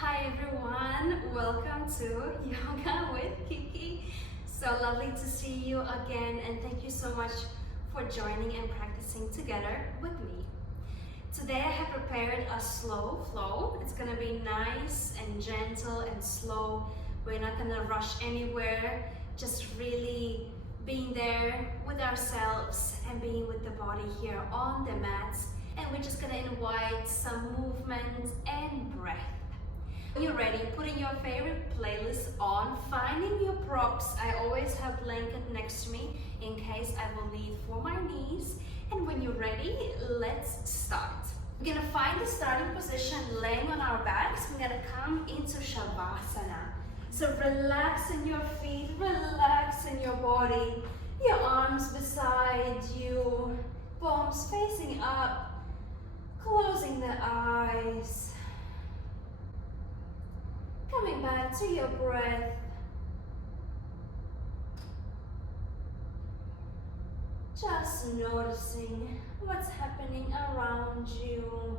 Hi everyone, welcome to Yoga with Kiki. So lovely to see you again, and thank you so much for joining and practicing together with me. Today I have prepared a slow flow. It's gonna be nice and gentle and slow. We're not gonna rush anywhere, just really being there with ourselves and being with the body here on the mats. And we're just gonna invite some movement and breath. When you're ready, putting your favorite playlist on, finding your props. I always have blanket next to me in case I will need for my knees. And when you're ready, let's start. We're gonna find the starting position laying on our backs. We're gonna come into Shavasana. So relax in your feet, relax in your body. Your arms beside you, palms facing up, closing the eyes. Coming back to your breath. Just noticing what's happening around you.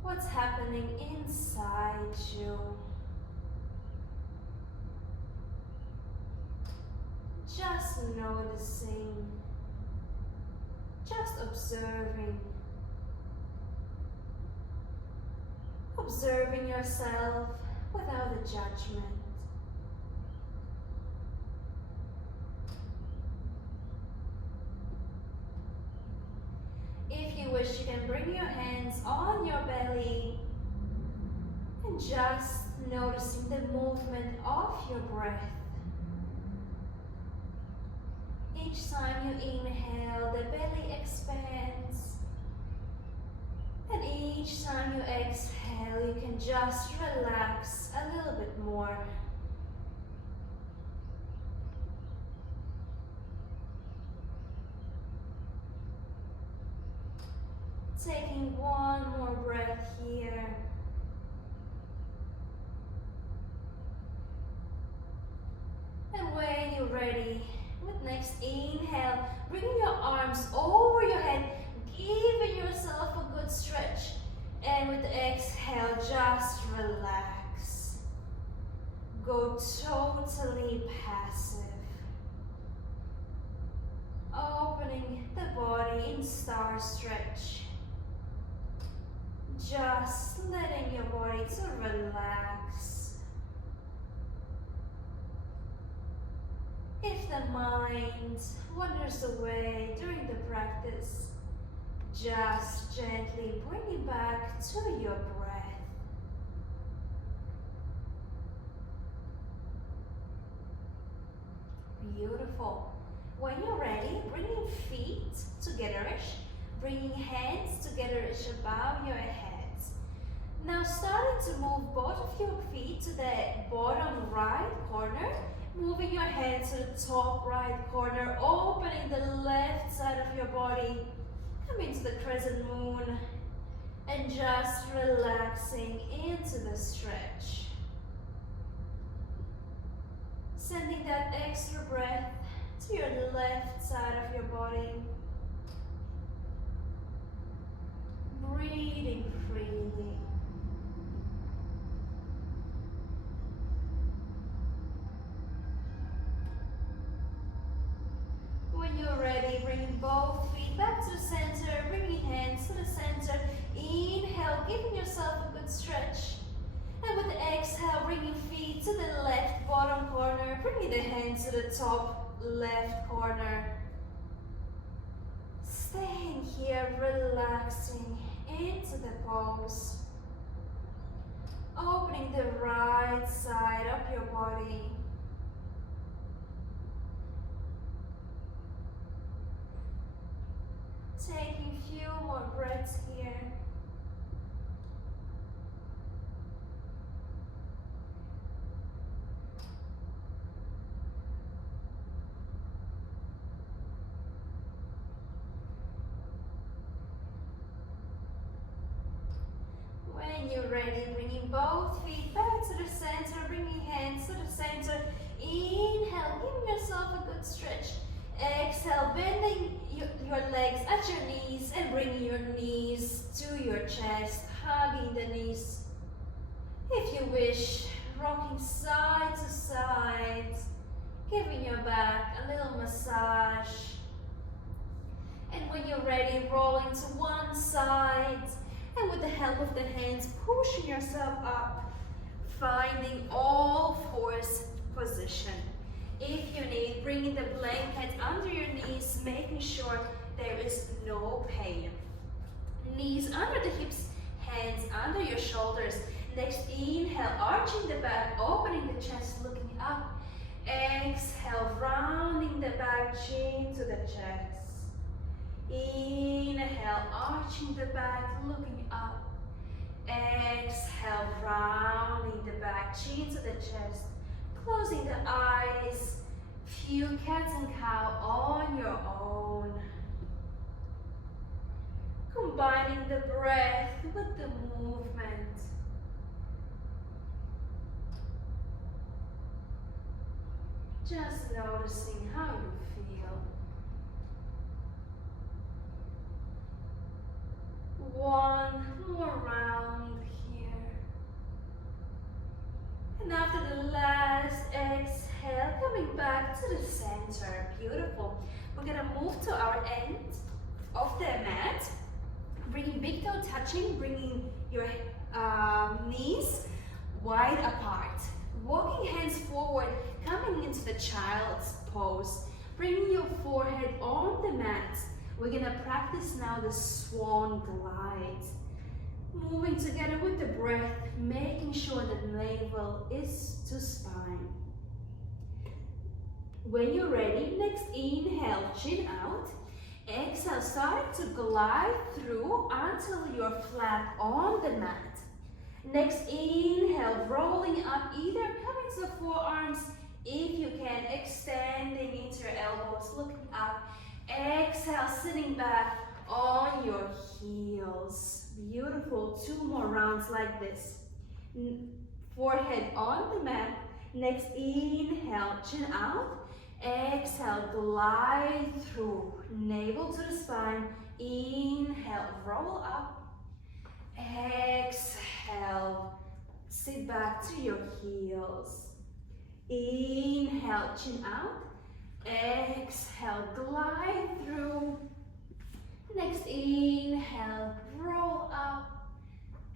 What's happening inside you. Just noticing. Just observing. Observing yourself without a judgment. If you wish, you can bring your hands on your belly and just noticing the movement of your breath. Each time you inhale, the belly expands. And each time you exhale, you can just relax a little bit more. Taking one more breath here. And when you're ready, with next inhale, bringing your arms over your head, giving yourself a good stretch, and with the exhale, just relax. Go totally passive. Opening the body in star stretch. Just letting your body to relax. If the mind wanders away during the practice, just gently bring it back to your breath. Beautiful. When you're ready, bringing feet togetherish, bringing hands togetherish above your heads. Now starting to move both of your feet to the bottom right corner, moving your head to the top right corner, opening the left side of your body. Come into the crescent moon and just relaxing into the stretch. Sending that extra breath to your left side of your body. Breathing freely. When you're ready, bring both feet back to the center, bringing hands to the center. Inhale, giving yourself a good stretch. And with the exhale, bringing feet to the left bottom corner, bringing the hands to the top left corner. Staying here, relaxing into the pose. Opening the right side of your body. Taking a few more breaths here. When you're ready, bringing both feet back to the center, bringing hands to the center. Inhale, giving yourself a good stretch. Exhale, bending your legs at your knees and bringing your knees to your chest, hugging the knees. If you wish, rocking side to side, giving your back a little massage. And when you're ready, rolling to one side, and with the help of the hands, pushing yourself up, finding all fours position. If you need, bringing the blanket under your knees, making sure there is no pain. Knees under the hips, hands under your shoulders. Next, inhale, arching the back, opening the chest, looking up. Exhale, rounding the back, chin to the chest. Inhale, arching the back, looking up. Exhale, rounding the back, chin to the chest. Closing the eyes. Few cats and cow on your own. Combining the breath with the movement. Just noticing how you feel. One more round here. And after the last exhale, coming back to the center. Beautiful. We're gonna move to our end of the mat. Bringing big toe touching, bringing your knees wide apart. Walking hands forward, coming into the child's pose. Bringing your forehead on the mat. We're gonna practice now the swan glide. Moving together with the breath, making sure that navel is to spine. When you're ready, next inhale, chin out. Exhale, start to glide through until you're flat on the mat. Next inhale, rolling up, either coming to the forearms, if you can, extending into your elbows, looking up. Exhale, sitting back on your heels. Beautiful. 2 more rounds like this. Forehead on the mat. Next inhale, chin out. Exhale, glide through. Navel to the spine. Inhale, roll up. Exhale, sit back to your heels. Inhale, chin out. Exhale, glide through. Next inhale, roll up.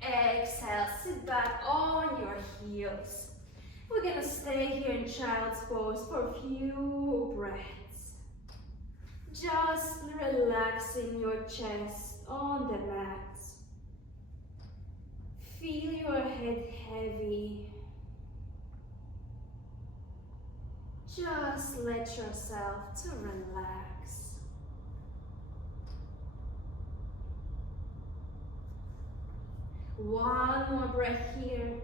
Exhale, sit back on your heels. We're gonna stay here in child's pose for a few breaths. Just relaxing your chest on the mat. Feel your head heavy. Just let yourself to relax. One more breath here.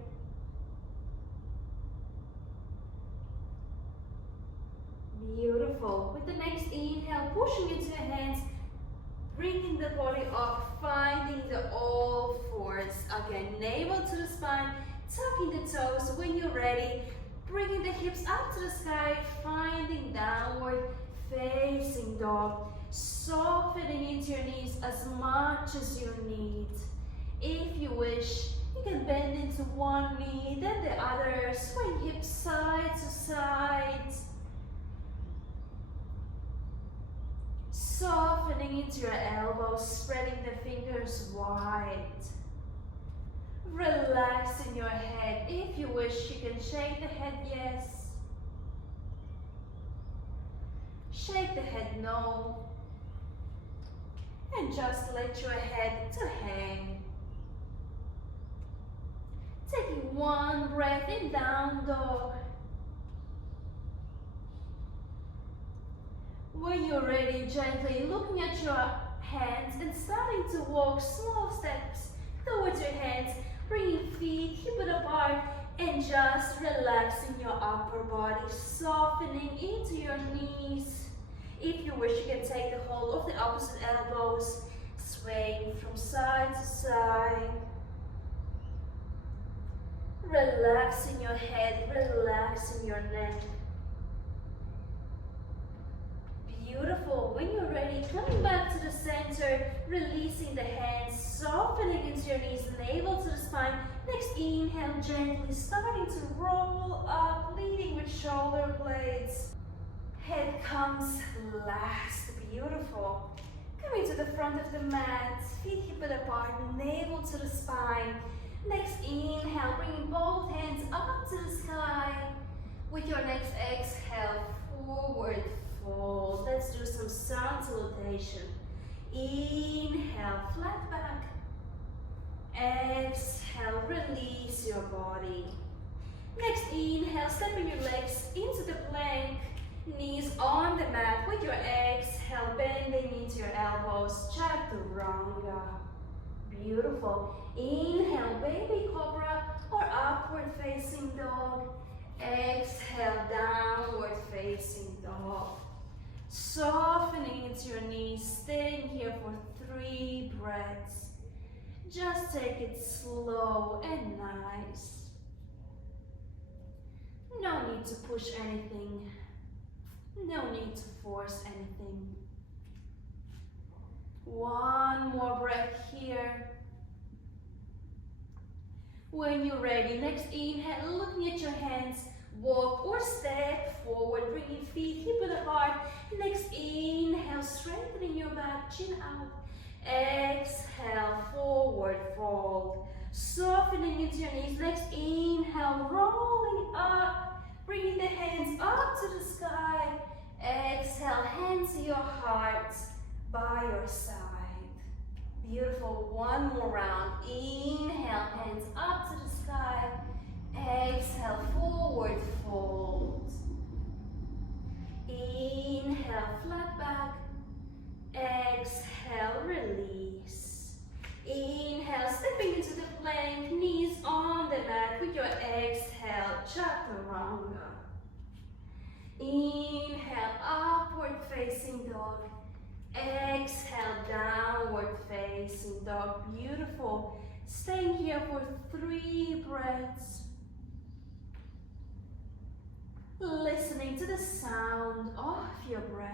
Beautiful. With the next inhale, pushing into your hands, bringing the body up, finding the all fours. Again, navel to the spine, tucking the toes. When you're ready, bringing the hips up to the sky, finding downward facing dog. Softening into your knees as much as you need. If you wish, you can bend into one knee, then the other. Swing hips side to side. Softening into your elbows, spreading the fingers wide. Relaxing your head. If you wish, you can shake the head yes. Shake the head no. And just let your head to hang. Taking one breath in, down dog. When you're ready, gently looking at your hands and starting to walk small steps towards your hands, bringing feet hip apart and just relaxing your upper body, softening into your knees. If you wish, you can take the hold of the opposite elbows, swaying from side to side. Relaxing your head, relaxing your neck. Beautiful. When you're ready, coming back to the center, releasing the hands, softening into your knees, navel to the spine. Next, inhale, gently starting to roll up, leading with shoulder blades. Head comes last, beautiful. Coming to the front of the mat, feet hip width apart, navel to the spine. Next, inhale, bringing both hands up to the sky. With your next exhale, forward fold. Let's do some sun salutation. Inhale, flat back. Exhale, release your body. Next, inhale, stepping your legs into the plank. Knees on the mat. With your exhale, bending into your elbows. Chaturanga. Beautiful. Inhale, baby cobra or upward facing dog. Exhale, downward facing dog. Softening into your knees, staying here for 3 breaths. Just take it slow and nice. No need to push anything. No need to force anything. One more breath here. When you're ready, next inhale, looking at your hands, walk or step forward, bringing feet hip width apart. Next inhale, strengthening your back, chin out. Exhale, forward fold. Softening into your knees. Next inhale, rolling up, bringing the hands up to the sky. Exhale, hands to your heart by your side. Beautiful. One more round. Inhale, hands up to the sky. Exhale, forward fold. Inhale, flat back. Exhale, release. Inhale, stepping into the plank, knees on the mat. With your exhale, chaturanga. Inhale, upward facing dog. Exhale, downward facing dog. Beautiful. Staying here for 3 breaths. Listening to the sound of your breath.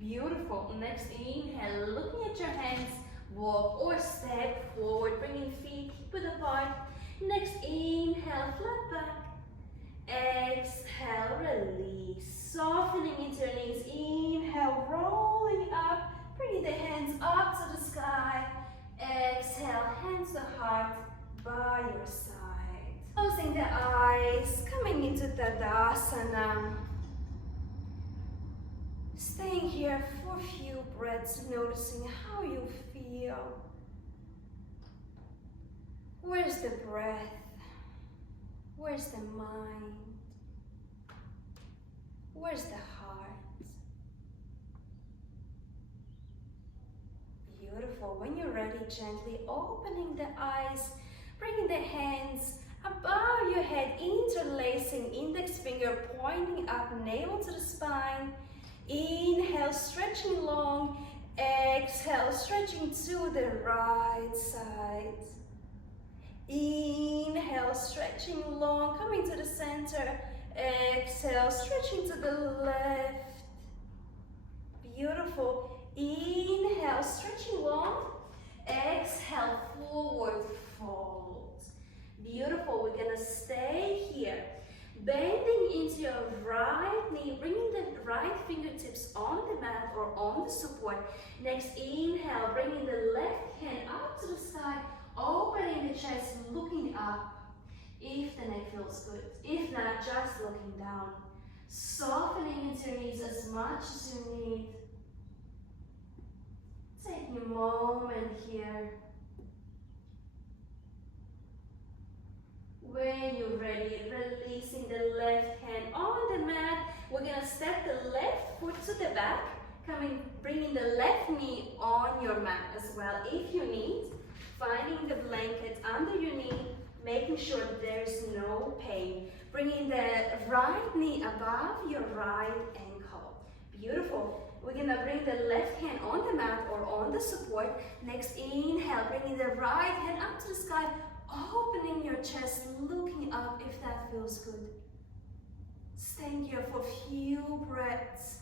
Beautiful. Next inhale, looking at your hands, walk or step forward, bringing feet hip width apart. Next inhale, flat back. Exhale, release. Softening into your knees. Inhale, rolling up, bringing the hands up to the sky. Exhale, hands to heart by your side. Closing the eyes, coming into Tadasana. Staying here for a few breaths, noticing how you feel. Where's the breath? Where's the mind? Where's the heart? Beautiful. When you're ready, gently opening the eyes, bringing the hands above your head, interlacing, index finger pointing up, navel to the spine. Inhale, stretching long. Exhale, stretching to the right side. Inhale, stretching long, coming to the center. Exhale, stretching to the left. Beautiful. Inhale, stretching long. Exhale, forward fold. Beautiful. We're gonna stay here. Bending into your right knee, bringing the right fingertips on the mat or on the support. Next, inhale, bringing the left hand up to the sky, opening the chest, looking up. If the neck feels good. If not, just looking down. Softening into your knees as much as you need. Taking a moment here. When you're ready, releasing the left hand on the mat. We're gonna step the left foot to the back, bringing the left knee on your mat as well. If you need, finding the blanket under your knee, making sure there's no pain. Bringing the right knee above your right ankle. Beautiful. We're gonna bring the left hand on the mat or on the support. Next, inhale, bringing the right hand up to the sky, opening your chest, looking up if that feels good. Staying here for a few breaths.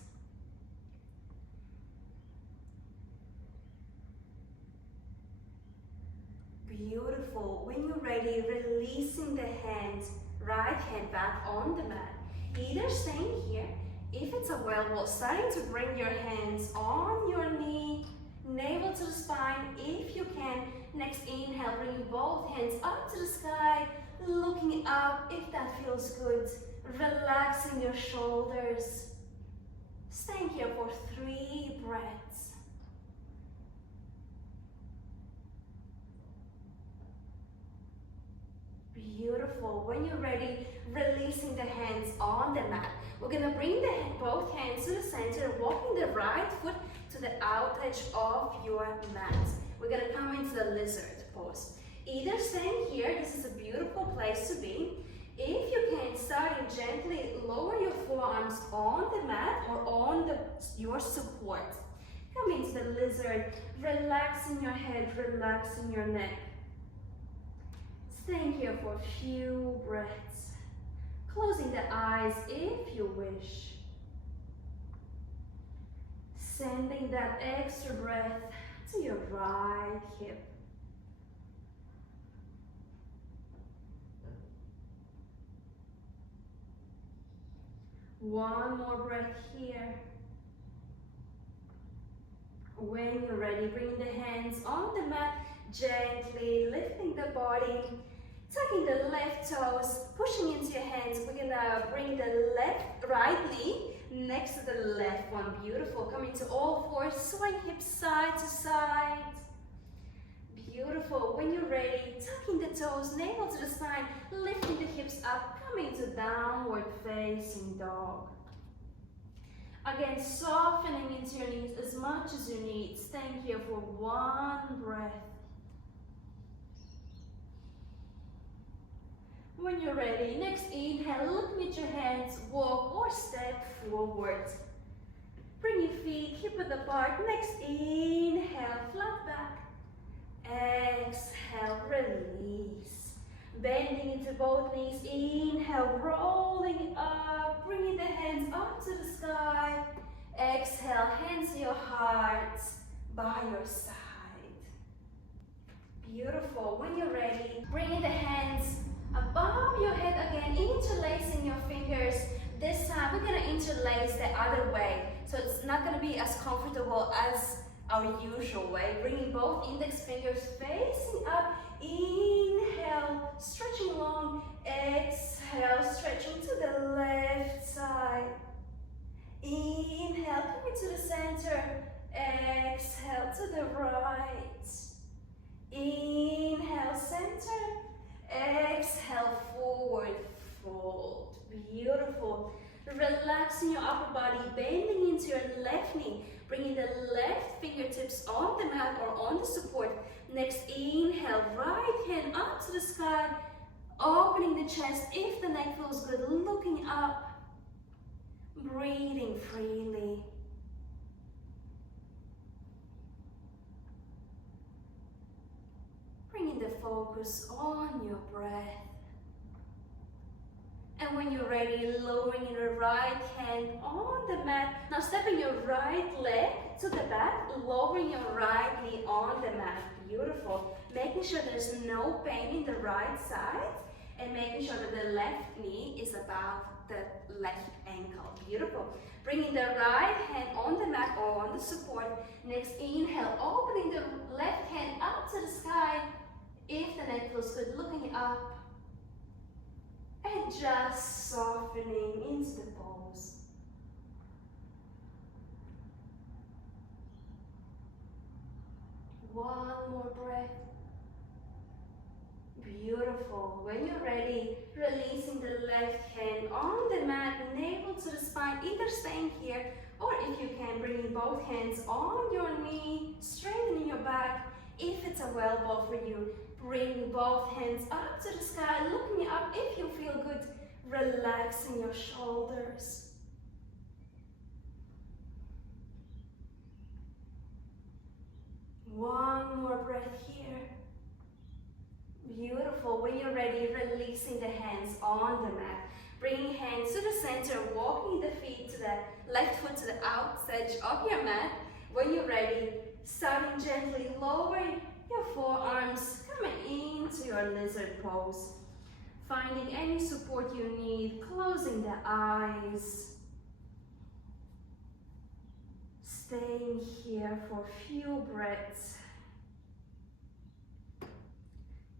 Beautiful. When you're ready, releasing the hands, right hand back on the mat. Either staying here, if it's available, starting to bring your hands on your knee, navel to the spine, if you can. Next inhale, bring both hands up to the sky, looking up if that feels good. Relaxing your shoulders. Staying here for 3 breaths. Beautiful. When you're ready, releasing the hands on the mat. We're gonna bring both hands to the center, walking the right foot to the out edge of your mat. We're gonna come into the lizard pose. Either staying here, this is a beautiful place to be. If you can, starting gently, lower your forearms on the mat or on your support. Come into the lizard, relaxing your head, relaxing your neck. Staying here for a few breaths. Closing the eyes if you wish. Sending that extra breath to your right hip. One more breath here. When you're ready, bring the hands on the mat, gently lifting the body, tucking the left toes, pushing into your hands. We're gonna bring the right knee next to the left one. Beautiful. Coming to all fours, swing hips side to side. Beautiful. When you're ready, tucking the toes, navel to the spine, lifting the hips up, coming to downward facing dog. Again, softening into your knees as much as you need. Staying here for 1 breath. When you're ready, next inhale, look with your hands, walk or step forward. Bring your feet hip width apart. Next inhale, flat back. Exhale, release. Bending into both knees. Inhale, rolling up, bringing the hands up to the sky. Exhale, hands to your heart, by your side. Beautiful. When you're ready, bringing the hands above your head again, interlacing your fingers. This time we're going to interlace the other way, so it's not going to be as comfortable as our usual way. Bringing both index fingers facing up. Inhale, stretching long. Exhale, stretching to the left side. Inhale, coming to the center. Exhale to the right. Inhale, center. Exhale, forward fold. Beautiful. Relaxing your upper body, bending into your left knee, bringing the left fingertips on the mat or on the support. Next inhale, right hand up to the sky, opening the chest if the neck feels good, looking up, breathing freely. Bringing the focus on your breath. And when you're ready, lowering your right hand on the mat. Now stepping your right leg to the back, lowering your right knee on the mat. Beautiful. Making sure there's no pain in the right side and making sure that the left knee is about the left ankle. Beautiful. Bringing the right hand on the mat or on the support. Next inhale, opening the left hand up to the sky. If the neck feels good, looking up. And just softening into the pose. One more breath. Beautiful. When you're ready, releasing the left hand on the mat, navel to the spine, either staying here or if you can, bringing both hands on your knee, straightening your back. If it's available for you, bring both hands up to the sky, looking up if you feel good, relaxing your shoulders. One more breath here. Beautiful. When you're ready, releasing the hands on the mat. Bringing hands to the center, walking the feet to the left foot to the outside edge of your mat. When you're ready, starting gently, lowering your forearms, coming into your lizard pose. Finding any support you need, closing the eyes. Staying here for a few breaths.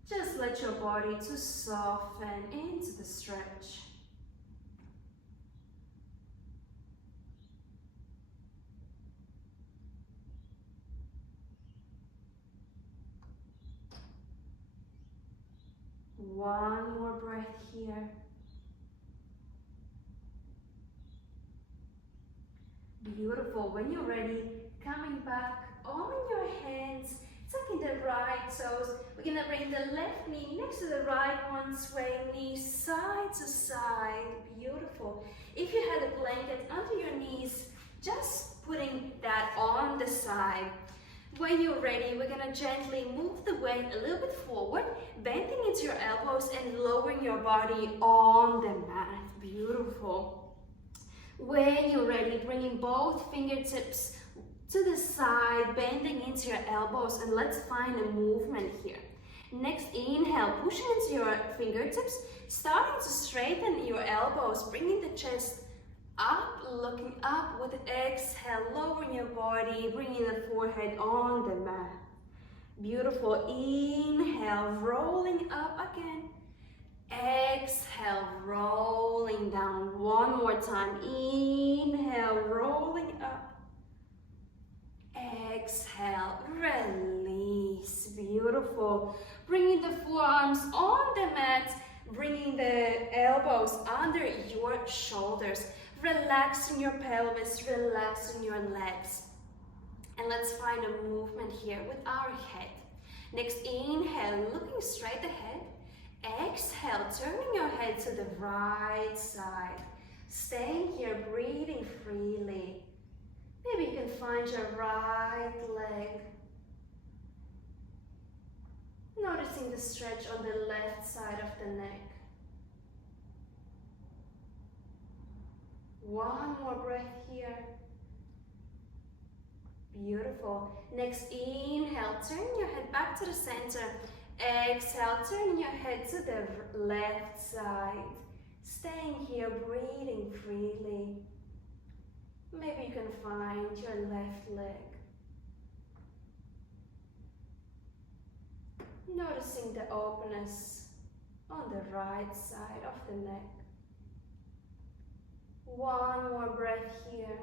Just let your body to soften into the stretch. One more breath here. Beautiful. When you're ready, coming back on your hands, tucking the right toes. We're going to bring the left knee next to the right one, swaying knees side to side. Beautiful. If you had a blanket under your knees, just putting that on the side. When you're ready, we're going to gently move the weight a little bit forward, bending into your elbows and lowering your body on the mat. Beautiful. When you're ready, bringing both fingertips to the side, bending into your elbows, and let's find a movement here. Next, inhale, pushing into your fingertips, starting to straighten your elbows, bringing the chest up, looking up with the exhale, lowering your body, bringing the forehead on the mat. Beautiful. Inhale, rolling up again. Exhale, rolling down. One more time. Inhale, rolling up. Exhale, release. Beautiful. Bringing the forearms on the mat, bringing the elbows under your shoulders. Relaxing your pelvis, relaxing your legs. And let's find a movement here with our head. Next, inhale, looking straight ahead. Exhale, turning your head to the right side. Staying here, breathing freely. Maybe you can find your right leg. Noticing the stretch on the left side of the neck. One more breath here. Beautiful. Next, inhale, turn your head back to the center. Exhale, turn your head to the left side. Staying here, breathing freely. Maybe you can find your left leg. Noticing the openness on the right side of the neck. One more breath here.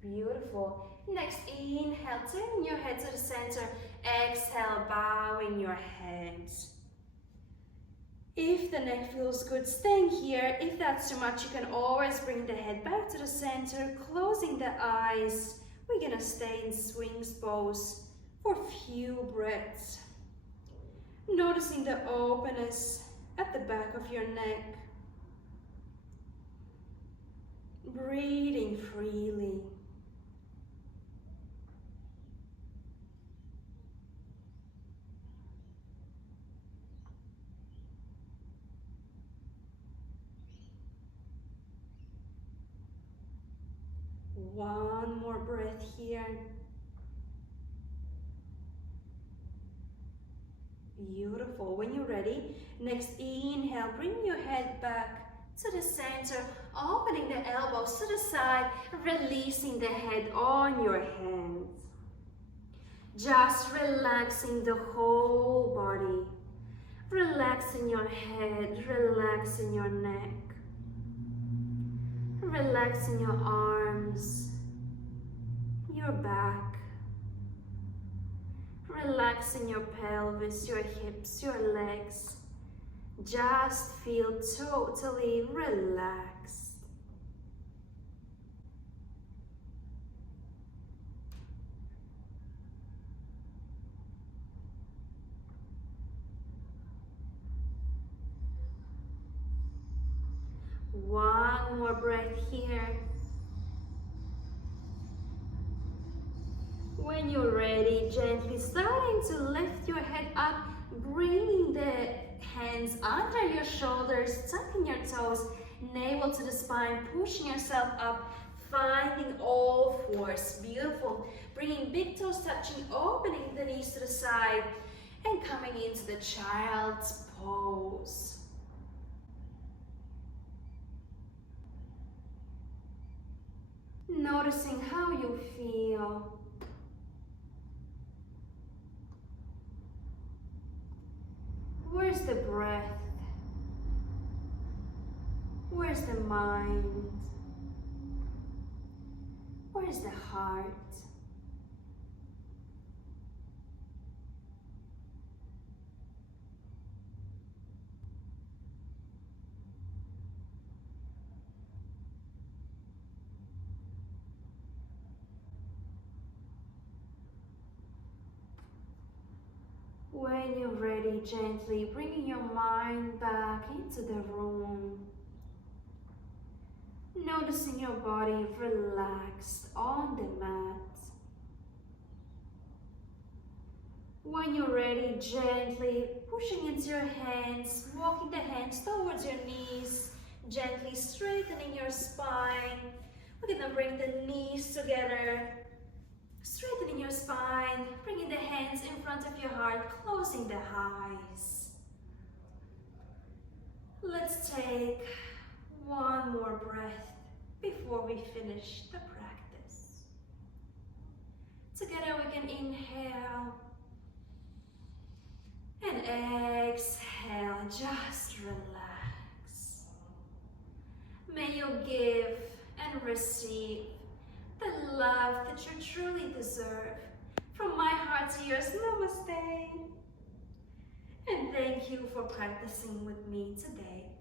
Beautiful. Next, inhale, turning your head to the center. Exhale, bowing your head. If the neck feels good, staying here. If that's too much, you can always bring the head back to the center, closing the eyes. We're gonna stay in swings pose for a few breaths. Noticing the openness at the back of your neck. Breathing freely. One more breath here. Beautiful. When you're ready, next inhale, bring your head back to the center, opening the elbows to the side, releasing the head on your hands. Just relaxing the whole body. Relaxing your head, relaxing your neck. Relaxing your arms, your back. Relaxing your pelvis, your hips, your legs. Just feel totally relaxed. One more breath here. When you're ready, gently starting to lift your head up, bringing the hands under your shoulders, tucking your toes, navel to the spine, pushing yourself up, finding all fours. Beautiful. Bringing big toes touching, opening the knees to the side, and coming into the child's pose. Noticing how you feel. Where's the breath? Where's the mind? Where's the heart? When you're ready, gently bringing your mind back into the room. Noticing your body relaxed on the mat. When you're ready, gently pushing into your hands, walking the hands towards your knees, gently straightening your spine. We're gonna bring the knees together, straightening your spine, bringing the hands in front of your heart, closing the eyes. Let's take one more breath before we finish the practice. Together we can inhale and exhale, just relax. May you give and receive the love that you truly deserve. From my heart to yours, namaste. And thank you for practicing with me today.